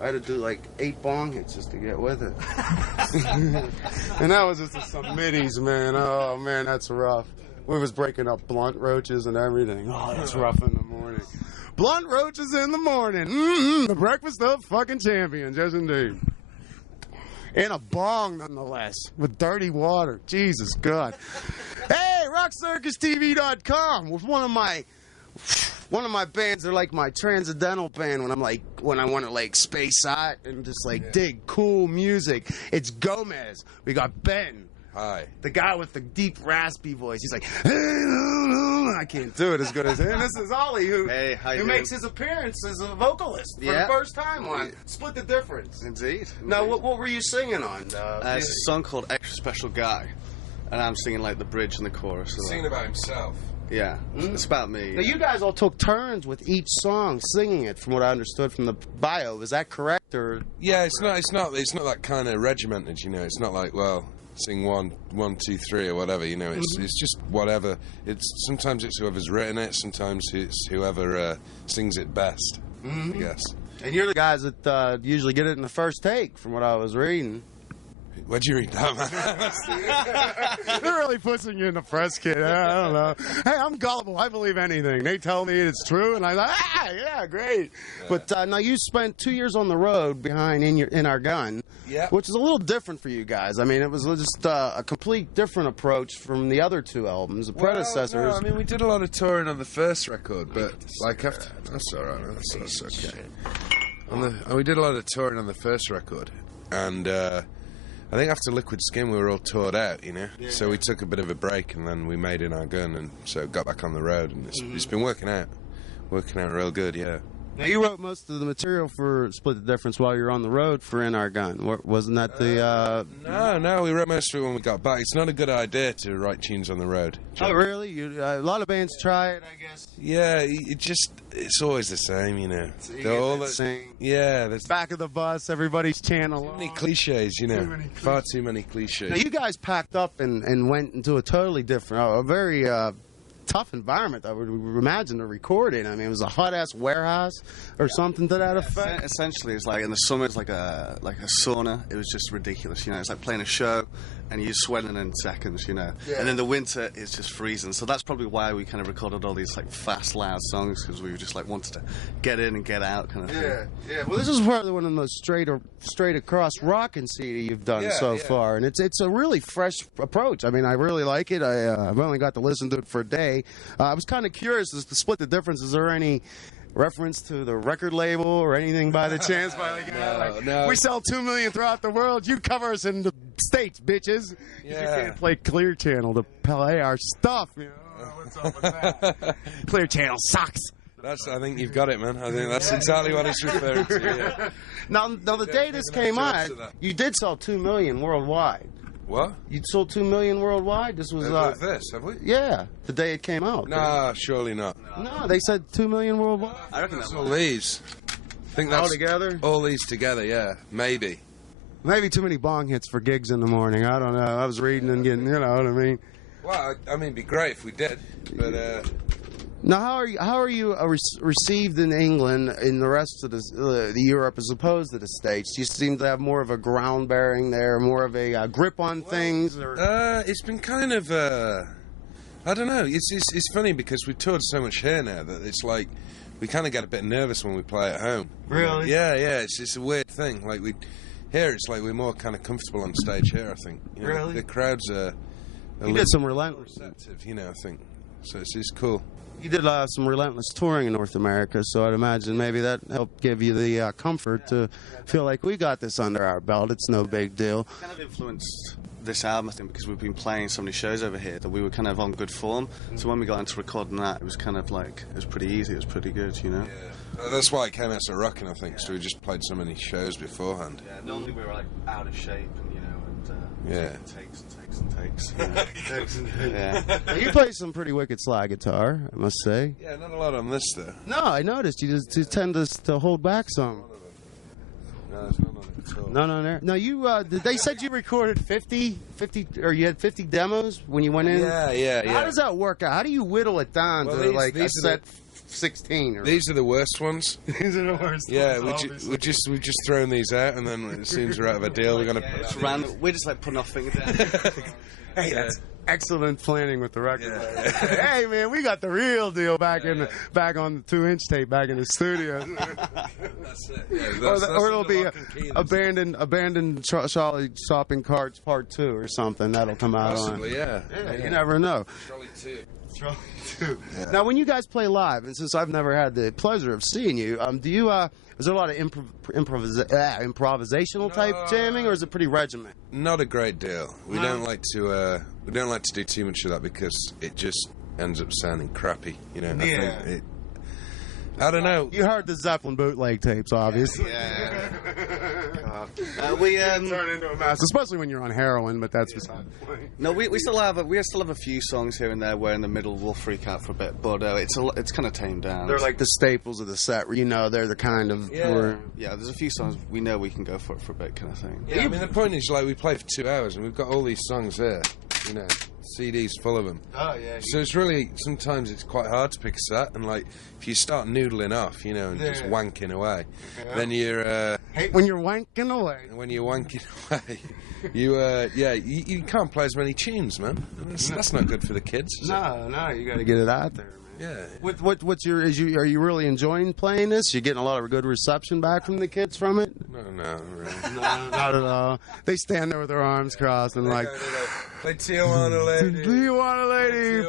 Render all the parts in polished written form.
I had to do like 8 bong hits just to get with it. And that was just some middies, man. Oh, man, that's rough. We was breaking up blunt roaches and everything. Oh, that's rough in the morning. Blunt roaches in the morning. The breakfast of fucking champions. Yes, indeed. In a bong, nonetheless, with dirty water. Jesus God. Hey, RockCircusTV.com with one of my bands. They're like my transcendental band when I want to like space out and just like dig cool music. It's Gomez. We got Ben. Hi. The guy with the deep raspy voice. He's like, I can't do it as good as him. And this is Ollie, who makes his appearance as a vocalist for the first time on Split the Difference. Indeed. Now, what were you singing on? It's a song called Extra Special Guy, and I'm singing like the bridge and the chorus. Singing about himself. Yeah, it's about me. Now, you guys all took turns with each song singing it, from what I understood from the bio. Is that correct, or? Yeah, it's not that kind of regimented. You know, it's not like, well, sing 1, 2, 3 or whatever. You know, it's just whatever. Sometimes it's whoever's written it. Sometimes it's whoever sings it best. I guess. And you're the guys that usually get it in the first take, from what I was reading. Where'd you read that, man? They're really pushing you in the press, kid. I don't know. Hey, I'm gullible. I believe anything. They tell me it's true, and I'm like, yeah, great. Yeah. But now you spent 2 years on the road behind In Our Gun, which is a little different for you guys. I mean, it was just a complete different approach from the other 2 albums, the predecessors. No, I mean, we did a lot of touring on the first record, but like after, that's all right. That's okay. We did a lot of touring on the first record, and I think after Liquid Skin we were all toured out, you know. Yeah. So we took a bit of a break, and then we made In Our Gun, and so got back on the road, and it's been working out real good, yeah. Now, you wrote most of the material for Split the Difference while you were on the road for In Our Gun. Wasn't that the... No, we wrote most of it when we got back. It's not a good idea to write tunes on the road. Oh, really? A lot of bands try it, I guess. Yeah, it's always the same, you know. There's back of the bus, everybody's chanting along. Too many cliches, you know. Far too many cliches. Now, you guys packed up and went into a totally different, a very... tough environment, I would imagine, to record in. I mean, it was a hot-ass warehouse or something to that effect. Essentially, it's like in the summer, it's like a sauna. It was just ridiculous, you know. It's like playing a show, and you're sweating in seconds, you know. Yeah. And in the winter, it's just freezing. So that's probably why we kind of recorded all these like fast, loud songs, because we were just like wanted to get in and get out, kind of thing. Yeah. Well, this is probably one of the most straight across rockin' CD you've done so far, and it's a really fresh approach. I mean, I really like it. I've only got to listen to it for a day. I was kind of curious as to Split the Difference. Is there any reference to the record label or anything by the chance? No. We sell 2 million throughout the world. You cover us in the States, bitches. Yeah. You can't play Clear Channel to play our stuff. You know? What's up with that? Clear Channel sucks. I think you've got it, man. I think that's exactly what it's referring to. Yeah. Now, the day this came out, you did sell 2 million worldwide. What? You sold 2 million worldwide? This was this, have we? Yeah, the day it came out. Nah, surely not. No, they said 2 million worldwide. I reckon that's all these. I think that's all together. All these together, yeah, maybe. Maybe too many bong hits for gigs in the morning. I don't know. I was reading and getting, you know what I mean. Well, I mean, it'd be great if we did, but. Now, how are you received in England in the rest of the Europe as opposed to the States? You seem to have more of a ground bearing there, more of a grip on things. Or? It's been kind of I don't know. It's funny because we've toured so much here now that it's like we kind of get a bit nervous when we play at home. Really? Yeah. It's a weird thing. Like here, it's like we're more kind of comfortable on stage here. I think. You know, really? The crowds are. You did some relentless, receptive, you know. I think so. It's cool. You did some relentless touring in North America, so I'd imagine maybe that helped give you the comfort to feel like we got this under our belt. It's no big deal. It kind of influenced this album, I think, because we've been playing so many shows over here that we were kind of on good form. So when we got into recording that, it was kind of like, it was pretty easy, it was pretty good, you know? Yeah. That's why it came out so rocking, I think, so we just played so many shows beforehand. Yeah, normally we were like out of shape and, you know, takes. Yeah. You play some pretty wicked slide guitar, I must say. Yeah, not a lot on this though. No, I noticed you just tend to hold back some. No, there's none on it at all. None on there. No, you. They said you recorded 50, or you had 50 demos when you went in. Yeah. How does that work out? How do you whittle it down to like a set 16. These are the worst ones. These are the worst. Yeah, ones, we've just thrown these out, and then as soon as we're out of a deal, we're gonna. It's random. We're just like putting our finger down. Hey, that's excellent planning with the record. Hey, man, we got the real deal back on the 2-inch tape back in the studio. That's it. Yeah, Or it'll be abandoned Charlie shopping carts part 2 or something that'll come out Possibly, on. Yeah, you never know. Trolley 2. Yeah. Now, when you guys play live, and since I've never had the pleasure of seeing you, do you is there a lot of improvisational type jamming, or is it pretty regiment? Not a great deal. We don't like to do too much of that because it just ends up sounding crappy. You know. Yeah. I don't know. You heard the Zeppelin bootleg tapes, obviously. Yeah. We turn into a mess, especially when you're on heroin. But that's beside the point. No, we still have a few songs here and there where in the middle we'll freak out for a bit, but it's kind of tamed down. They're like the staples of the set. You know, they're the kind of yeah. There's a few songs we know we can go for it for a bit, kind of thing. Yeah, I mean the point is like we play for 2 hours and we've got all these songs there. You know, CDs full of them. Oh yeah. So it's really sometimes it's quite hard to pick a set, and like if you start noodling off, you know, and just wanking away, then you're. Hate when you're wanking away. When you're wanking away, you can't play as many tunes, man. That's not good for the kids. No, you got to get it out there. Yeah. What's are you really enjoying playing this? You getting a lot of good reception back from the kids from it? No, really. No, not at all. They stand there with their arms crossed and like. Play Tijuana Lady. Tijuana Lady.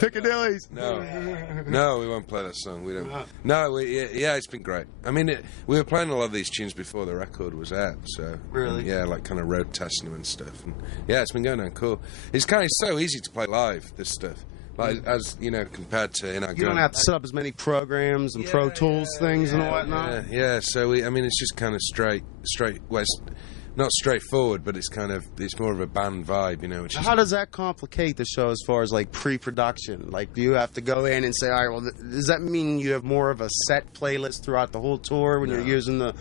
Piccadilly's. No, we won't play that song. We don't. No, it's been great. I mean, we were playing a lot of these tunes before the record was out, so really, like kind of road testing them and stuff. And yeah, it's been going on cool. It's kind of so easy to play live. This stuff. Like, as you know, compared to in our you don't have to set up as many programs and Pro Tools things and whatnot. Yeah. So it's just kind of straight. Well, it's not straightforward, but it's more of a band vibe, you know. How does that complicate the show as far as like pre-production? Like, do you have to go in and say, all right, well, does that mean you have more of a set playlist throughout the whole tour when you're using the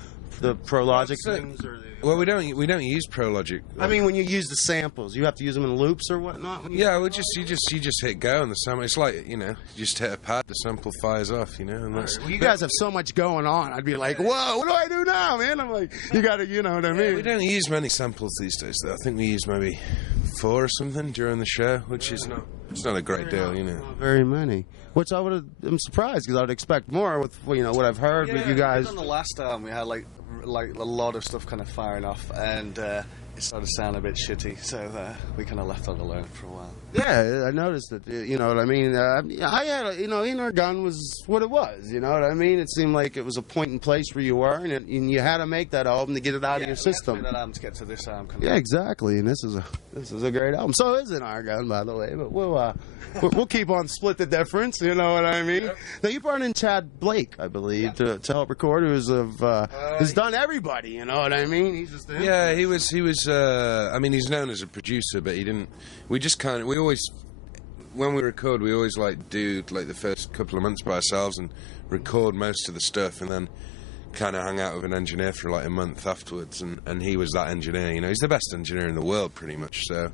Pro Logic things? Well, we don't use Pro Logic. I mean, when you use the samples, you have to use them in loops or whatnot. Yeah, you just hit go on the sample. It's like, you know, you just hit a pad, the sample fires off, you know. And that's. Well, you guys have so much going on. I'd be like, whoa, what do I do now, man? I'm like, you got to, you know what I mean. We don't use many samples these days, though. I think we use maybe 4 or something during the show, which is not a great deal, you know. Not very many. Which I'm surprised because I would expect more with what I've heard with you guys. On the last album, we had like a lot of stuff kind of firing off, and it started to sound a bit shitty, so we kind of left that alone for a while. Yeah, I noticed it. You know what I mean? I had, Inner Gun was what it was. You know what I mean? It seemed like it was a point in place where you were, and you had to make that album to get it out of your system. That album to get to this album. Yeah, exactly. And this is a great album. So is Inner Gun, by the way. But we'll keep on split the difference. You know what I mean? Now you brought in Chad Blake, I believe, to help record. Who's done everybody. You know what I mean? He's just he was. I mean, he's known as a producer, but he didn't. When we record, we always do the first couple of months by ourselves and record most of the stuff, and then kind of hang out with an engineer for a month afterwards. And he was that engineer. You know, he's the best engineer in the world, pretty much. So,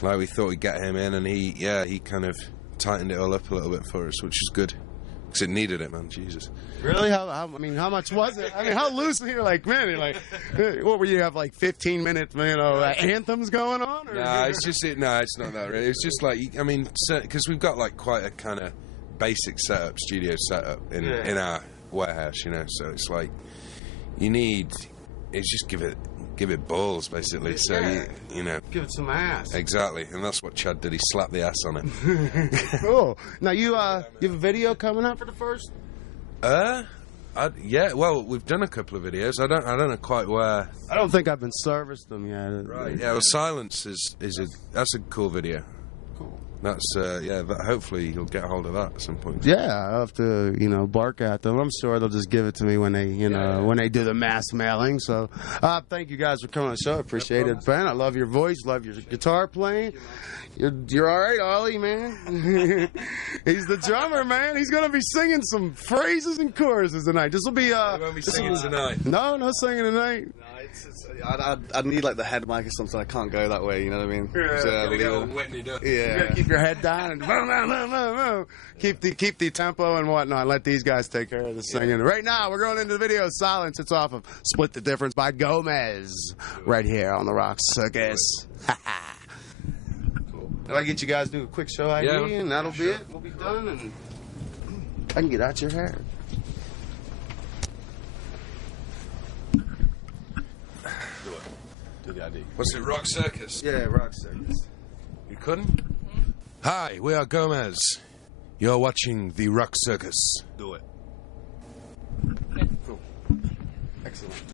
we thought we'd get him in, and he kind of tightened it all up a little bit for us, which is good. Because it needed it, man. Jesus. Really? How much was it? I mean, how loose? You're like, man, what were you have 15 minutes, anthems going on? Or nah, it's not that really. It's just because we've got quite a kind of basic studio setup in our warehouse, you know. So it's just give it balls, basically. So you know, give it some ass. Exactly, and that's what Chad did. He slapped the ass on it. Cool. Now you have a video coming out for the first. Well, we've done a couple of videos. I don't know quite where. I don't think I've been serviced them yet. Right. Yeah. Well, Silence that's a cool video. Cool. That's but hopefully you'll get a hold of that at some point. Yeah, I'll have to bark at them. I'm sure they'll just give it to me when they when they do the mass mailing. So thank you guys for coming on the show. I appreciate it, Ben. I love your voice, love your guitar playing. You're all right, Ollie, man. He's the drummer, man. He's gonna be singing some phrases and choruses tonight. This will be we won't be singing tonight. No singing tonight. I'd need like the head mic or something. I can't go that way. You know what I mean? You gotta keep your head down and keep the tempo and whatnot. Let these guys take care of the singing. Right now, we're going into the video Silence. It's off of Split the Difference by Gomez. Right here on the Rock Circus. Cool. If I get you guys to do a quick show ID, and that'll be it. We'll be done, and I can get out your hair. Do the ID. What's it, Rock Circus? Yeah, Rock Circus. You couldn't? Hi, we are Gomez. You're watching the Rock Circus. Do it. Cool. Excellent.